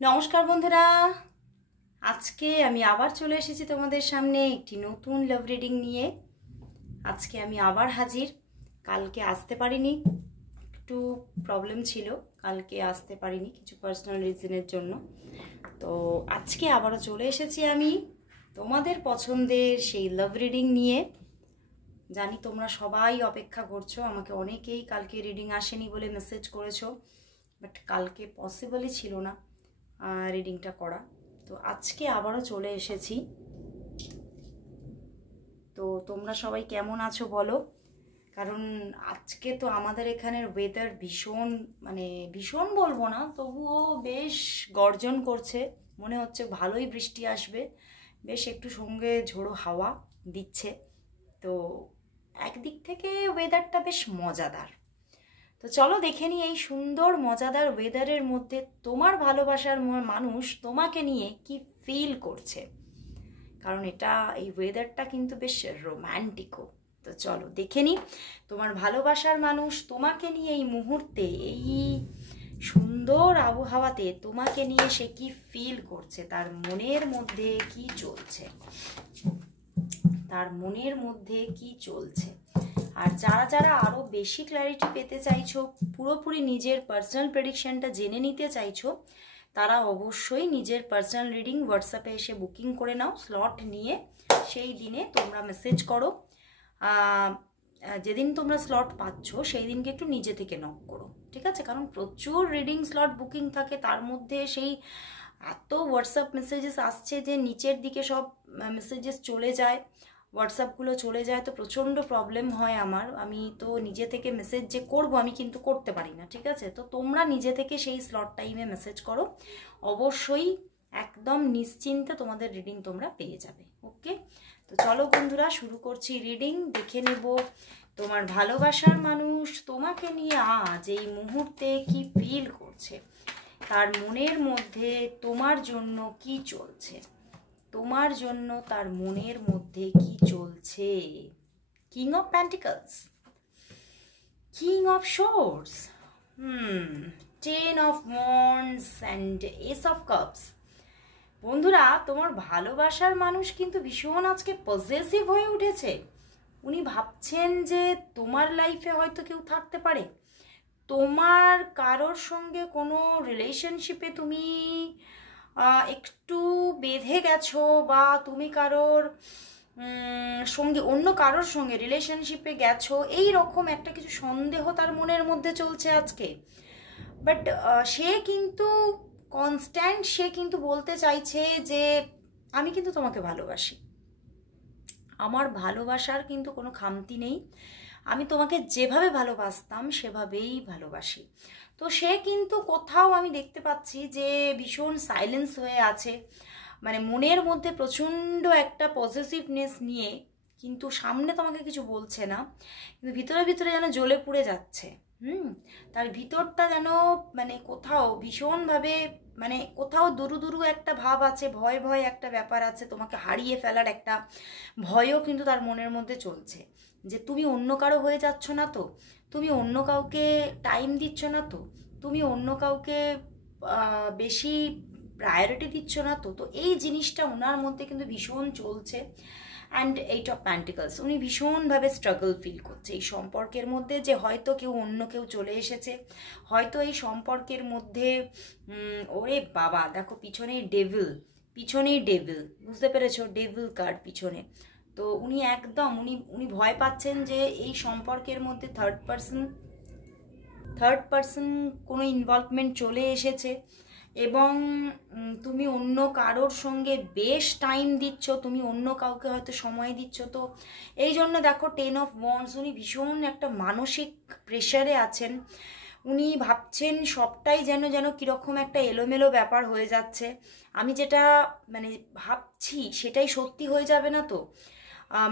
নমস্কার বন্ধুরা, আজকে আমি আবার চলে এসেছি তোমাদের সামনে একটি নতুন লাভ রিডিং নিয়ে। আজকে আমি আবার হাজির। কালকে আসতে পারিনি, একটু প্রবলেম ছিল, কালকে আসতে পারিনি কিছু পার্সোনাল রিজনের জন্য। তো আজকে আবারও চলে এসেছি আমি তোমাদের পছন্দের সেই লাভ রিডিং নিয়ে। জানি তোমরা সবাই অপেক্ষা করছো, আমাকে অনেকেই কালকে রিডিং আসেনি বলে মেসেজ করেছো, বাট কালকে পসিবলই ছিল না রিডিংটা করা। তো আজকে আবারও চলে এসেছি। তো তোমরা সবাই কেমন আছো বলো, কারণ আজকে তো আমাদের এখানের ওয়েদার ভীষণ, মানে ভীষণ বলবো না, তবুও বেশ গর্জন করছে, মনে হচ্ছে ভালোই বৃষ্টি আসবে, বেশ একটু সঙ্গে ঝোড়ো হাওয়া দিচ্ছে। তো একদিক থেকে ওয়েদারটা বেশ মজাদার। তো চলো দেখে নিই এই সুন্দর মজাদার ওয়েদারের মধ্যে তোমার ভালোবাসার মানুষ তোমাকে নিয়ে কি ফিল করছে, কারণ এই ওয়েদারটা কিন্তু বেশ রোম্যান্টিকও। তো চলো দেখে নিই তোমার ভালোবাসার মানুষ তোমাকে নিয়ে এই মুহূর্তে, এই সুন্দর আবহাওয়াতে তোমাকে নিয়ে সে কি ফিল করছে, তার মনের মধ্যে কি চলছে, তার মনের মধ্যে কি চলছে। আর যারা যারা আরও বেশি ক্ল্যারিটি পেতে চাইছো, পুরোপুরি নিজের পার্সোনাল প্রেডিকশনটা জেনে নিতে চাইছো, তারা অবশ্যই নিজের পার্সোনাল রিডিং হোয়াটসঅ্যাপে এসে বুকিং করে নাও, স্লট নিয়ে সেই দিনে তোমরা মেসেজ করো। যেদিন তোমরা স্লট পাচ্ছ সেই দিনকে একটু নিজে থেকে নক করো, ঠিক আছে? কারণ প্রচুর রিডিং স্লট বুকিং থাকে, তার মধ্যে সেই এত হোয়াটসঅ্যাপ মেসেজেস আসছে যে নিচের দিকে সব মেসেজেস চলে যায়, হোয়াটসঅ্যাপগুলো চলে যায়, তো প্রচণ্ড প্রবলেম হয় আমার। আমি তো নিজে থেকে মেসেজ যে করব আমি কিন্তু করতে পারি না, ঠিক আছে? তো তোমরা নিজে থেকে সেই স্লট টাইমে মেসেজ করো, অবশ্যই একদম নিশ্চিন্তে তোমাদের রিডিং তোমরা পেয়ে যাবে। ওকে, তো চলো বন্ধুরা শুরু করছি রিডিং। দেখে নেব তোমার ভালোবাসার মানুষ তোমাকে নিয়ে আজ এই মুহূর্তে কি ফিল করছে, তার মনের মধ্যে তোমার জন্য কি চলছে, তোমার জন্য তার মনের মধ্যে কি চলছে। King of pentacles, king of swords, ten of wands and S of cups. বন্ধুরা, তোমার ভালোবাসার মানুষ কিন্তু ভীষণ আজকে পজেসিভ হয়ে উঠেছে। উনি ভাবছেন যে তোমার লাইফে হয়তো কেউ থাকতে পারে, তোমার কারোর সঙ্গে কোনো রিলেশনশিপে তুমি একটু বেঁধে গেছো, বা তুমি কারোর সঙ্গে, অন্য কারোর সঙ্গে রিলেশনশিপে গেছো, এই রকম একটা কিছু সন্দেহ তার মনের মধ্যে চলছে আজকে। বাট সে কিন্তু কনস্ট্যান্ট, সে কিন্তু বলতে চাইছে যে আমি কিন্তু তোমাকে ভালোবাসি, আমার ভালোবাসার কিন্তু কোনো খামতি নেই, আমি তোমাকে যেভাবে ভালোবাসতাম সেভাবেই ভালোবাসি। তো সে কিন্তু কোথাও আমি দেখতে পাচ্ছি যে ভীষণ সাইলেন্স হয়ে আছে, মানে মনের মধ্যে প্রচণ্ড একটা পজিটিভনেস নিয়ে, কিন্তু সামনে তোমাকে কিছু বলছে না, কিন্তু ভিতরে ভিতরে যেন জ্বলে পুড়ে যাচ্ছে। তার ভিতরটা যেন মানে কোথাও ভীষণভাবে, মানে কোথাও দুরু দুরু একটা ভাব আছে, ভয় ভয় একটা ব্যাপার আছে, তোমাকে হারিয়ে ফেলার একটা ভয়ও কিন্তু তার মনের মধ্যে চলছে, যে তুমি অন্য কারো হয়ে যাচ্ছ না তো, তুমি অন্য কাউকে টাইম দিচ্ছ না তো, তুমি অন্য কাউকে বেশি প্রায়োরিটি দিচ্ছ না তো। তো এই জিনিসটা ওনার মধ্যে কিন্তু ভীষণ চলছে। অ্যান্ড এইট অফ প্যান্টিকলস, উনি ভীষণভাবে স্ট্রাগল ফিল করছে এই সম্পর্কের মধ্যে, যে হয়তো অন্য কেউ চলে এসেছে, হয়তো এই সম্পর্কের মধ্যে ওরে বাবা দেখো পিছনেই ডেভিল, বুঝতে পেরেছো? ডেভিল কার্ড পিছনে। তো উনি একদম উনি ভয় পাচ্ছেন যে এই সম্পর্কের মধ্যে থার্ড পার্সন কোনো ইনভলভমেন্ট চলে এসেছে, এবং তুমি অন্য কারোর সঙ্গে বেশ টাইম দিচ্ছ, তুমি অন্য কাউকে হয়তো সময় দিচ্ছ। তো এই জন্য দেখো টেন অফ ওয়ান্ডস, উনি ভীষণ একটা মানসিক প্রেশারে আছেন, উনি ভাবছেন সবটাই যেন কীরকম একটা এলোমেলো ব্যাপার হয়ে যাচ্ছে, আমি যেটা মানে ভাবছি সেটাই সত্যি হয়ে যাবে না তো।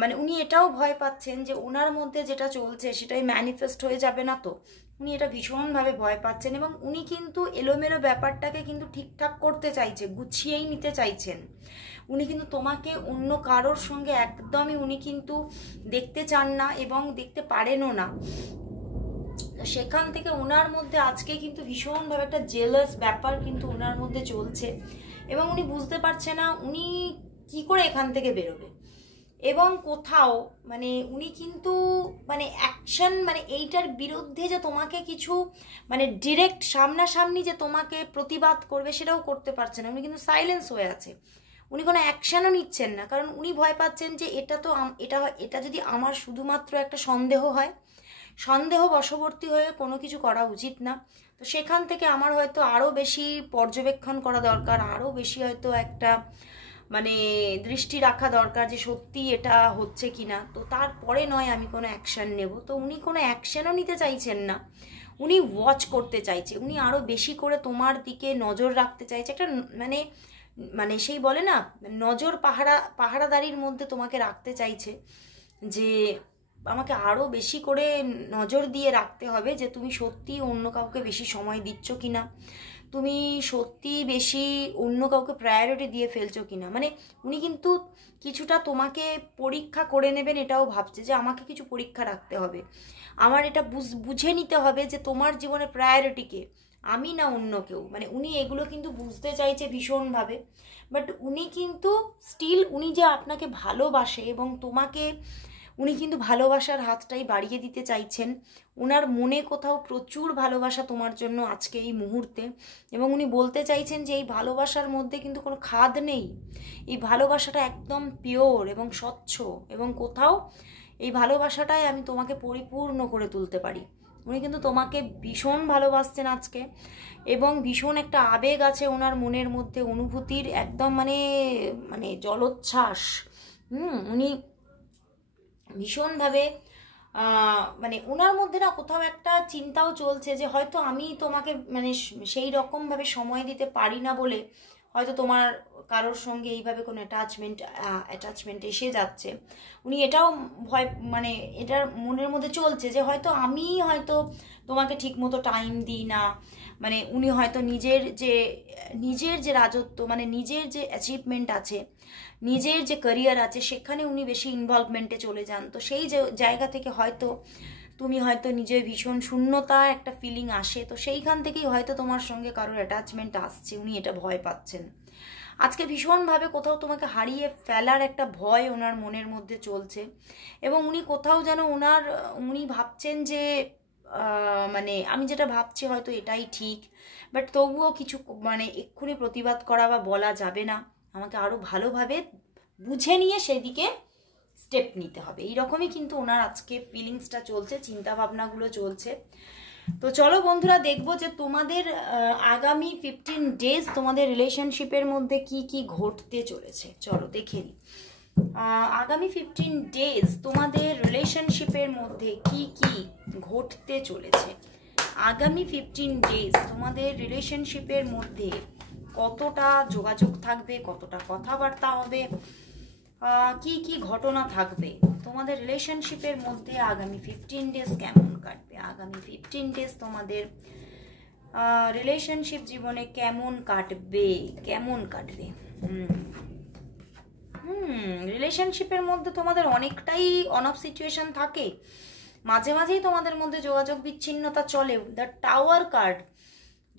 মানে উনি এটাও ভয় পাচ্ছেন যে ওনার মধ্যে যেটা চলছে সেটাই ম্যানিফেস্ট হয়ে যাবে না তো, উনি এটা ভীষণভাবে ভয় পাচ্ছেন। এবং উনি কিন্তু এলোমেলো ব্যাপারটাকে কিন্তু ঠিকঠাক করতে চাইছে, গুছিয়েই নিতে চাইছেন। উনি কিন্তু তোমাকে অন্য কারোর সঙ্গে একদমই উনি কিন্তু দেখতে চান না, এবং দেখতে পারেনও না। সেখান থেকে ওনার মধ্যে আজকে কিন্তু ভীষণভাবে একটা জেলাস ব্যাপার কিন্তু ওনার মধ্যে চলছে, এবং উনি বুঝতে পারছে না উনি কি করে এখান থেকে বেরোবে। এবং কোথাও মানে উনি কিন্তু মানে অ্যাকশন, মানে এইটার বিরুদ্ধে যে তোমাকে কিছু মানে ডিরেক্ট সামনাসামনি যে তোমাকে প্রতিবাদ করবে সেটাও করতে পারছে না, উনি কিন্তু সাইলেন্স হয়ে আছে। উনি কোনো অ্যাকশানও নিচ্ছেন না, কারণ উনি ভয় পাচ্ছেন যে এটা তো এটা যদি আমার শুধুমাত্র একটা সন্দেহ হয়, সন্দেহ বশবর্তী হয়ে কোনো কিছু করা উচিত না। তো সেখান থেকে আমার হয়তো আরও বেশি পর্যবেক্ষণ করা দরকার, আরও বেশি হয়তো একটা মানে দৃষ্টি রাখা দরকার যে সত্যি এটা হচ্ছে কি না, তো তারপরে নয় আমি কোনো অ্যাকশান নেব। তো উনি কোনো অ্যাকশানও নিতে চাইছেন না, উনি ওয়াচ করতে চাইছে, উনি আরও বেশি করে তোমার দিকে নজর রাখতে চাইছে, একটা মানে মানে সেই বলে না নজর পাহারাদারির মধ্যে তোমাকে রাখতে চাইছে, যে আমাকে আরও বেশি করে নজর দিয়ে রাখতে হবে যে তুমি সত্যি অন্য কাউকে বেশি সময় দিচ্ছ কি না, তুমি সত্যি বেশি অন্য কাউকে প্রায়োরিটি দিয়ে ফেলছো কি না। মানে উনি কিন্তু কিছুটা তোমাকে পরীক্ষা করে নেবেন এটাও ভাবছে, যে আমাকে কিছু পরীক্ষা রাখতে হবে, আমার এটা বুঝে নিতে হবে যে তোমার জীবনে প্রায়োরিটি কে, আমি না অন্য কেউ। মানে উনি এগুলো কিন্তু বুঝতে চাইছে ভীষণভাবে, বাট উনি কিন্তু স্টিল উনি যে আপনাকে ভালোবাসে এবং তোমাকে উনি কিন্তু ভালোবাসার হাতটাই বাড়িয়ে দিতে চাইছেন। ওনার মনে কোথাও প্রচুর ভালোবাসা তোমার জন্য আজকে এই মুহূর্তে, এবং উনি বলতে চাইছেন যে এই ভালোবাসার মধ্যে কিন্তু কোনো খাদ নেই, এই ভালোবাসাটা একদম পিওর এবং স্বচ্ছ, এবং কোথাও এই ভালোবাসাটাই আমি তোমাকে পরিপূর্ণ করে তুলতে পারি। উনি কিন্তু তোমাকে ভীষণ ভালোবাসছেন আজকে, এবং ভীষণ একটা আবেগ আছে ওনার মনের মধ্যে, অনুভূতির একদম মানে মানে জলোচ্ছ্বাস। উনি ভীষণভাবে মানে ওনার মধ্যে না কোথাও একটা চিন্তাও চলছে যে হয়তো আমি তোমাকে মানে সেই রকমভাবে সময় দিতে পারি না বলে হয়তো তোমার কারোর সঙ্গে এইভাবে কোনো অ্যাটাচমেন্ট এসে যাচ্ছে। উনি এটাও ভয় মানে এটার মনের মধ্যে চলছে যে হয়তো আমি হয়তো তোমাকে ঠিকমতো টাইম দিই না, মানে উনি হয়তো নিজের যে রাজত্ব মানে নিজের যে অ্যাচিভমেন্ট আছে, নিজের যে ক্যারিয়ার আছে সেখানে উনি বেশি ইনভলভমেন্টে চলে যান। তো সেই জায়গা থেকে হয়তো তুমি হয়তো নিজের ভীষণ শূন্যতা একটা ফিলিং আসে, তো সেইখান থেকেই হয়তো তোমার সঙ্গে কারোর অ্যাটাচমেন্ট আসছে, উনি এটা ভয় পাচ্ছেন আজকে ভীষণভাবে। কোথাও তোমাকে হারিয়ে ফেলার একটা ভয় ওনার মনের মধ্যে চলছে, এবং উনি কোথাও যেন উনি ভাবছেন যে মানে আমি যেটা ভাবছি হয়তো এটাই ঠিক, বাট তবুও কিছু মানে এক্ষুনি প্রতিবাদ করা বা বলা যাবে না, আমাকে আরও ভালোভাবে বুঝে নিয়ে সেদিকে স্টেপ নিতে হবে। এইরকমই কিন্তু ওনার আজকে ফিলিংসটা চলছে, চিন্তাভাবনাগুলো চলছে। তো চলো বন্ধুরা দেখবো যে তোমাদের আগামী 15 ডেজ তোমাদের রিলেশনশিপের মধ্যে কি কি ঘটতে চলেছে। চলো দেখে নিই আগামী 15 ডেজ তোমাদের রিলেশনশিপের মধ্যে কি কি ঘটতে চলেছে। আগামী 15 ডেজ তোমাদের রিলেশনশিপের মধ্যে কতটা যোগাযোগ থাকবে, কতটা কথাবার্তা হবে, কি কি ঘটনা থাকবে তোমাদের রিলেশনশিপের মধ্যে আগামী 15 ডেজ কেমন কাটবে। আগামী 15 ডেজ তোমাদের রিলেশনশিপ জীবনে কেমন কাটবে রিলেশনশিপের মধ্যে তোমাদের অনেকটাই অন অফ সিচুয়েশন থাকে, মাঝে মাঝেই তোমাদের মধ্যে যোগাযোগ বিচ্ছিন্নতা চলেও। দ্য টাওয়ার কার্ড,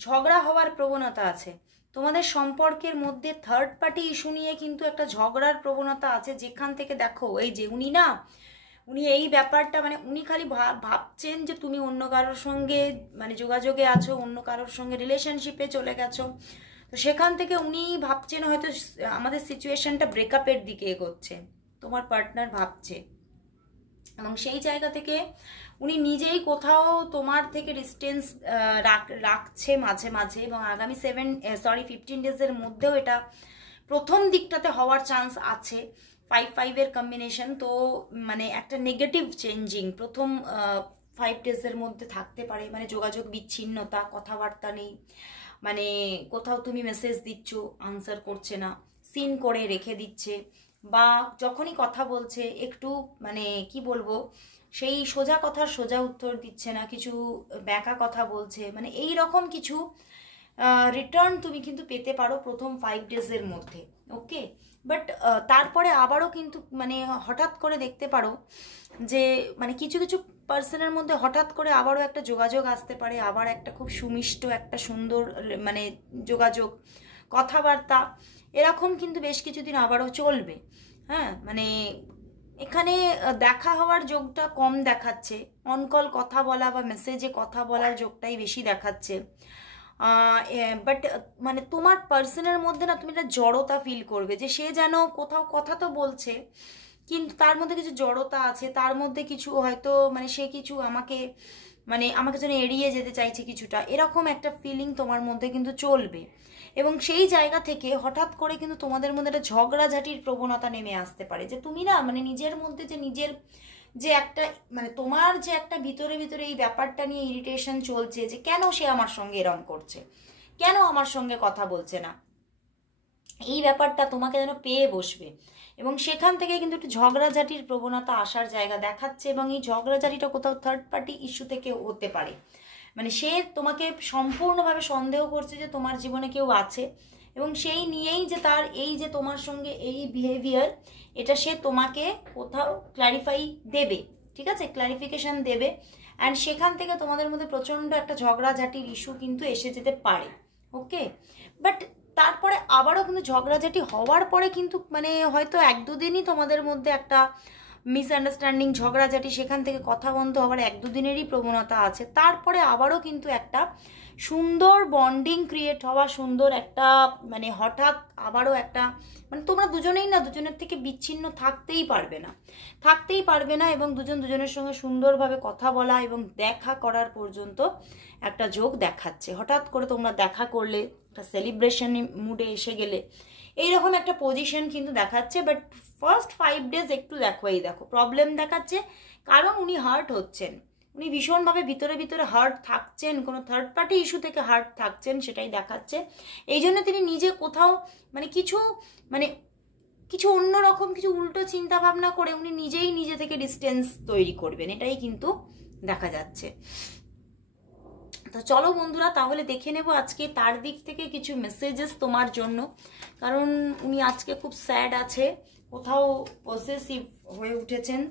ঝগড়া হওয়ার প্রবণতা আছে তোমাদের সম্পর্কের মধ্যে, থার্ড পার্টি ইস্যু নিয়ে কিন্তু একটা ঝগড়ার প্রবণতা আছে, যেখান থেকে দেখো এই যে উনি এই ব্যাপারটা মানে উনি খালি ভাবছেন যে তুমি অন্য কারোর সঙ্গে মানে যোগাযোগে আছো, অন্য কারোর সঙ্গে রিলেশনশিপে চলে গেছো, তো সেখান থেকে উনি ভাবছেন হয়তো আমাদের সিচুয়েশনটা ব্রেকআপের দিকে এগোচ্ছে, তোমার পার্টনার ভাবছে, এবং সেই জায়গা থেকে উনি নিজেই কোথাও তোমার থেকে ডিস্টেন্স রাখছে মাঝে মাঝে, এবং আগামী 15 ডেজের মধ্যেও এটা প্রথম দিকটাতে হওয়ার চান্স আছে। 5-5 কম্বিনেশন, তো মানে একটা নেগেটিভ চেঞ্জিং প্রথম 5 ডেজের মধ্যে থাকতে পারে, মানে যোগাযোগ বিচ্ছিন্নতা, কথাবার্তা নেই, মানে কোথাও তুমি মেসেজ দিচ্ছ আনসার করছে না, সিন করে রেখে দিচ্ছে, বা যখনই কথা বলছে একটু মানে কি বলবো সেই সোজা কথার সোজা উত্তর দিচ্ছে না, কিছু ব্যাকা কথা বলছে, মানে এই রকম কিছু রিটার্ন তুমি কিন্তু পেতে পারো প্রথম 5 ডেজের মধ্যে। ওকে, বাট তারপরে আবারও কিন্তু মানে হঠাৎ করে দেখতে পারো যে মানে কিছু কিছু পার্সনের মধ্যে হঠাৎ করে আবারও একটা যোগাযোগ আসতে পারে, আবার একটা খুব সুমিষ্ট একটা সুন্দর মানে যোগাযোগ, কথাবার্তা এরকম কিন্তু বেশ কিছুদিন আবারও চলবে। হ্যাঁ, মানে এখানে দেখা হওয়ার যোগটা কম দেখাচ্ছে, অনকল কথা বলা বা মেসেজে কথা বলার যোগটাই বেশি দেখাচ্ছে। বাট মানে তোমার পার্সনের মধ্যে না তুমি একটা জড়তা ফিল করবে, যে সে যেন কোথাও কথা তো বলছে কিন্তু তার মধ্যে কিছু জড়তা আছে, তার মধ্যে কিছু হয়তো মানে সে কিছু আমাকে যেন এড়িয়ে যেতে চাইছে কিছুটা, এরকম একটা ফিলিং তোমার মধ্যে কিন্তু চলবে। এবং সেই জায়গা থেকে হঠাৎ করে কিন্তু তোমাদের মধ্যে একটা ঝগড়াঝাটির প্রবণতা নেমে আসতে পারে, যে তুমি না মানে নিজের মধ্যে যে একটা মানে তোমার যে একটা ভিতরে ভিতরে এই ব্যাপারটা নিয়ে ইরিটেশন চলছে, যে কেন সে আমার সঙ্গে এরম করছে, কেন আমার সঙ্গে কথা বলছে না, এই ব্যাপারটা তোমাকে যেন পেয়ে বসবে। এবং সেখান থেকে কিন্তু একটু ঝগড়াঝাটির প্রবণতা আসার জায়গা দেখাচ্ছে, এবং এই ঝগড়াঝাটিটা কোথাও থার্ড পার্টি ইস্যু থেকে হতে পারে। মানে সে তোমাকে সম্পূর্ণভাবে সন্দেহ করছে যে তোমার জীবনে কেউ আছে, এবং সেই নিয়েই যে তার এই যে তোমার সঙ্গে এই বিহেভিয়ার, এটা সে তোমাকে কোথাও ক্ল্যারিফাই দেবে, ঠিক আছে, ক্ল্যারিফিকেশন দেবে। অ্যান্ড সেখান থেকে তোমাদের মধ্যে প্রচণ্ড একটা ঝগড়াঝাটির ইস্যু কিন্তু এসে যেতে পারে। ওকে, বাট তারপরে আবারও কিন্তু ঝগড়াঝাটি হওয়ার পরে কিন্তু মানে হয়তো 1-2 দিনই তোমাদের মধ্যে একটা মিসআন্ডারস্ট্যান্ডিং, ঝগড়াঝাটি, সেখান থেকে কথা বন্ধ হওয়ার 1-2 দিনেরই প্রবণতা আছে। তারপরে আবারও কিন্তু একটা সুন্দর বন্ডিং ক্রিয়েট হওয়া, সুন্দর একটা মানে হঠাৎ আবারও একটা মানে তোমরা দুজনেই না দুজনের থেকে বিচ্ছিন্ন থাকতেই পারবে না, এবং দুজনের সঙ্গে সুন্দরভাবে কথা বলা এবং দেখা করার পর্যন্ত একটা যোগ দেখাচ্ছে। হঠাৎ করে তোমরা দেখা করলে, একটা সেলিব্রেশন মুডে এসে গেলে, এইরকম একটা পজিশন কিন্তু দেখাচ্ছে। বাট ফার্স্ট 5 ডেজ একটু দেখো প্রবলেম দেখাচ্ছে, কারণ উনি হার্ট হচ্ছেন, উনি ভীষণভাবে ভিতরে ভিতরে হার্ট থাকছেন, কোনো থার্ড পার্টি ইস্যু থেকে হার্ট থাকছেন, সেটাই দেখাচ্ছে। এই জন্য তিনি নিজে কোথাও কিছু অন্যরকম কিছু উল্টো চিন্তা ভাবনা করে উনি নিজেই নিজে থেকে ডিস্টেন্স তৈরি করবেন, এটাই কিন্তু দেখা যাচ্ছে। তো চলো বন্ধুরা, তাহলে দেখে নেব আজকে তার দিক থেকে কিছু মেসেজেস তোমার জন্য। কারণ উনি আজকে খুব স্যাড আছে, কোথাও পসেসিভ হয়ে উঠেছেন।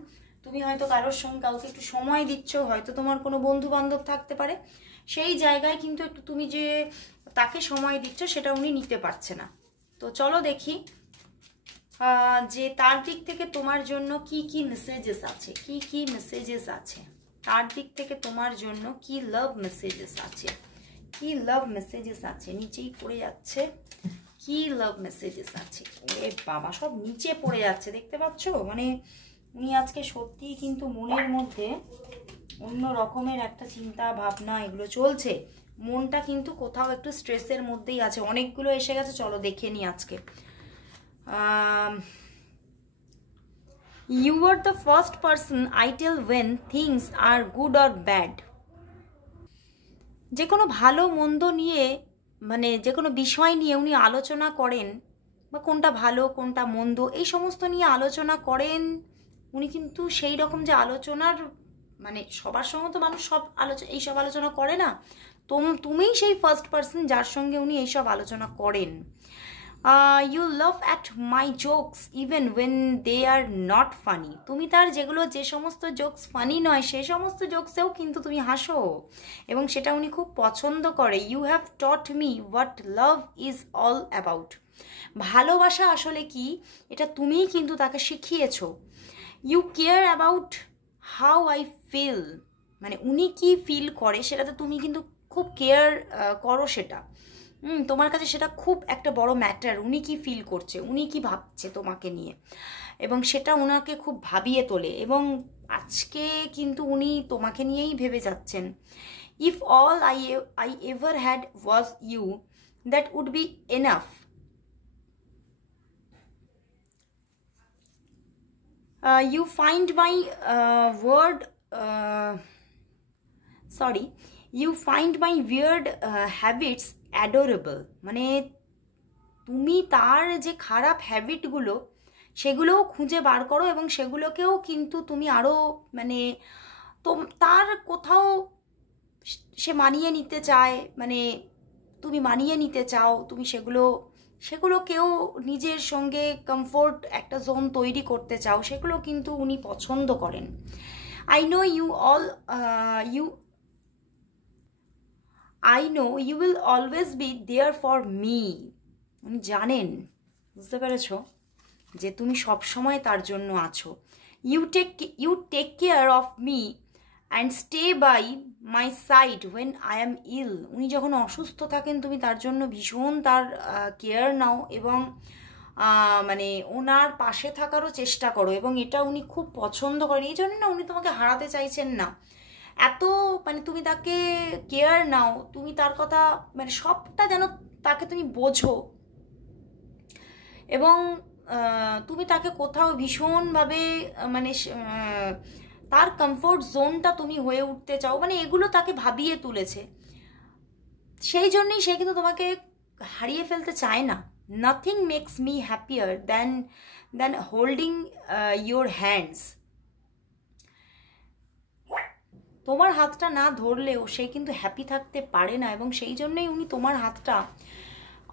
তুমি হয়তো কারোর সঙ্গে কাউকে একটু সময় দিচ্ছ, হয়তো তোমার কোনো বন্ধু বান্ধব থাকতে পারে, সেই জায়গায় কিন্তু একটু তুমি যে তাকে সময় দিচ্ছ সেটা উনি নিতে পারছে না। তো চলো দেখি যে তার দিক থেকে তোমার জন্য কি মেসেজেস আছে, তার দিক থেকে তোমার জন্য কি লাভ মেসেজেস আছে, নিচেই পড়ে যাচ্ছে। কি লাভ মেসেজেস আছে, ওরে বাবা, সব নিচে পড়ে যাচ্ছে, দেখতে পাচ্ছ? মানে উনি আজকে সত্যিই কিন্তু মনের মধ্যে অন্য রকমের একটা চিন্তা ভাবনা এগুলো চলছে, মনটা কিন্তু কোথাও একটু স্ট্রেসের মধ্যেই আছে। অনেকগুলো এসে গেছে, চলো দেখে নি আজকে। You are the first person I tell when things are good or bad. যে কোনো ভালো মন্দ নিয়ে মানে যে কোনো বিষয় নিয়ে উনি আলোচনা করেন, বা কোনটা ভালো কোনটা মন্দ এই সমস্ত নিয়ে আলোচনা করেন উনি, কিন্তু সেই রকম যে আলোচনার মানে সবার সঙ্গে তো মানুষ এইসব আলোচনা করে না, তুমিই সেই ফার্স্ট পার্সন যার সঙ্গে উনি এইসব আলোচনা করেন। You laugh at my jokes even when they are not funny. তুমি তার যে সমস্ত জোকস ফানি নয় সেই সমস্ত জোকসেও কিন্তু তুমি হাসো, এবং সেটা উনি খুব পছন্দ করে। You have taught me what love is all about. ভালোবাসা আসলে কি এটা তুমিই কিন্তু তাকে শিখিয়েছো। You care about how I feel, মানে উনি কি ফিল করে সেটাতে তুমি কিন্তু খুব কেয়ার করো, সেটা তোমার কাছে সেটা খুব একটা বড় ম্যাটার। উনি কি ফিল করছে, উনি কি ভাবছে তোমাকে নিয়ে, এবং সেটা ওনাকে খুব ভাবিয়ে তোলে, এবং আজকে কিন্তু উনি তোমাকে নিয়েই ভেবে যাচ্ছেন। If all I ever had was you that would be enough. You find my weird habits adorable. মানে তুমি তার যে খারাপ হ্যাবিটগুলো সেগুলোও খুঁজে বার করো, এবং সেগুলোকেও কিন্তু তুমি আরও মানে তার কোথাও সে মানিয়ে নিতে চায়, মানে তুমি মানিয়ে নিতে চাও, তুমি সেগুলোকেও নিজের সঙ্গে কমফোর্ট একটা জোন তৈরি করতে চাও, সেগুলো কিন্তু উনি পছন্দ করেন। I know you will always be there for me. উনি জানেন, বুঝতে পেরেছো, যে তুমি সব সময় তার জন্য আছো। you take care of me and stay by my side when I am ill. উনি যখন অসুস্থ থাকেন তুমি তার জন্য ভীষণ তার কেয়ার নাও এবং মানে ওনার পাশে থাকারও চেষ্টা করো, এবং এটা উনি খুব পছন্দ করেন। এই জন্য না উনি তোমাকে হারাতে চাইছেন না, এত মানে তুমি তাকে কেয়ার নাও, তুমি তার কথা মানে সবটা যেন তাকে তুমি বোঝো, এবং তুমি তাকে কোথাও ভীষণভাবে মানে তার কমফোর্ট জোনটা তুমি হয়ে উঠতে চাও, মানে এগুলো তাকে ভাবিয়ে তুলেছে। সেই জন্যই সে কিন্তু তোমাকে হারিয়ে ফেলতে চায় না। Nothing makes me happier than holding your hands. তোমার হাতটা না ধরলেও সে কিন্তু হ্যাপি থাকতে পারে না, এবং সেই জন্যই উনি তোমার হাতটা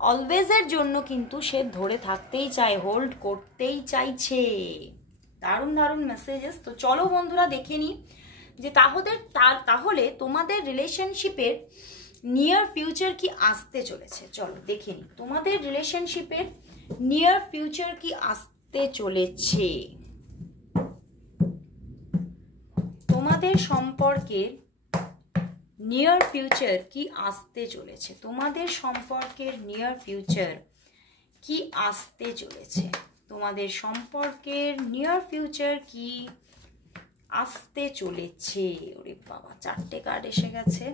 অলওয়েজের জন্য কিন্তু সে ধরে থাকতেই চায়, হোল্ড করতেই চাইছে। দারুণ দারুণ মেসেজেস। তো চলো বন্ধুরা দেখে নিই যে তাহলে তোমাদের রিলেশনশিপের নিয়ার ফিউচার কি আসতে চলেছে। চলো দেখে নিই তোমাদের রিলেশনশিপের নিয়ার ফিউচার কি আসতে চলেছে। তোমাদের সম্পর্কের নিয়ার ফিউচার কি আসতে চলেছে, তোমাদের সম্পর্কের নিয়ার ফিউচার কি আসতে চলেছে, তোমাদের সম্পর্কের নিয়ার ফিউচার কি আসতে চলেছে। ওরে বাবা, 4টে কার্ড এসে গেছে।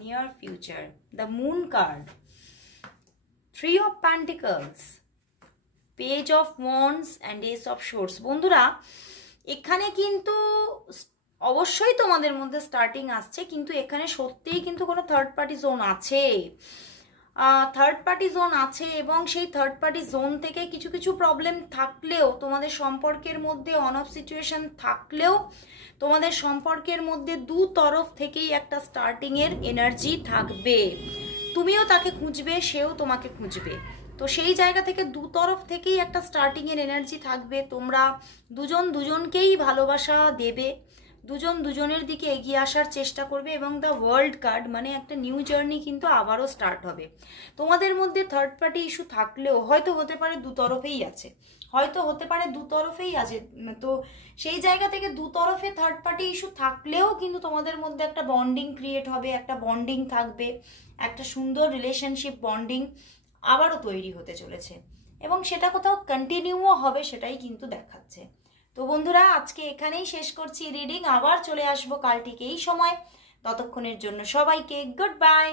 Near future, the moon card, 3 of pentacles, page of wands and S of swords. বন্ধুরা এখানে কিন্তু অবশ্যই তোমাদের মধ্যে স্টার্টিং আসছে, কিন্তু এখানে সত্যিই কিন্তু কোনো থার্ড পার্টি জোন আছে, থার্ড পার্টি জোন আছে, এবং সেই থার্ড পার্টি জোন থেকে কিছু কিছু প্রবলেম থাকলেও, তোমাদের সম্পর্কের মধ্যে অন অফ সিচুয়েশন থাকলেও, তোমাদের সম্পর্কের মধ্যে দু তরফ থেকেই একটা স্টার্টিংয়ের এনার্জি থাকবে। তুমিও তাকে খুঁজবে, সেও তোমাকে খুঁজবে। তো সেই জায়গা থেকে দু তরফ থেকেই একটা স্টার্টিংয়ের এনার্জি থাকবে। তোমরা দুজন দুজনকেই ভালোবাসা দেবে, দুজন দুজনের দিকে এগিয়ে আসার চেষ্টা করবে, এবং দ্য ওয়ার্ল্ড কার্ড মানে একটা নিউ জার্নি কিন্তু আবারও স্টার্ট হবে। তোমাদের মধ্যে থার্ড পার্টি ইস্যু থাকলেও হয়তো হতে পারে দু তরফেই আছে, হয়তো হতে পারে দু তরফেই আছে। তো সেই জায়গা থেকে দু তরফে থার্ড পার্টি ইস্যু থাকলেও কিন্তু তোমাদের মধ্যে একটা বন্ডিং ক্রিয়েট হবে, একটা বন্ডিং থাকবে, একটা সুন্দর রিলেশনশিপ বন্ডিং আবারও তৈরি হতে চলেছে, এবং সেটা কোথাও কন্টিনিউও হবে, সেটাই কিন্তু দেখাচ্ছে। তো বন্ধুরা আজকে এখানেই শেষ করছি রিডিং, আবার চলে আসবো কাল ঠিক এই সময়। ততক্ষণের জন্য সবাইকে গুড বাই।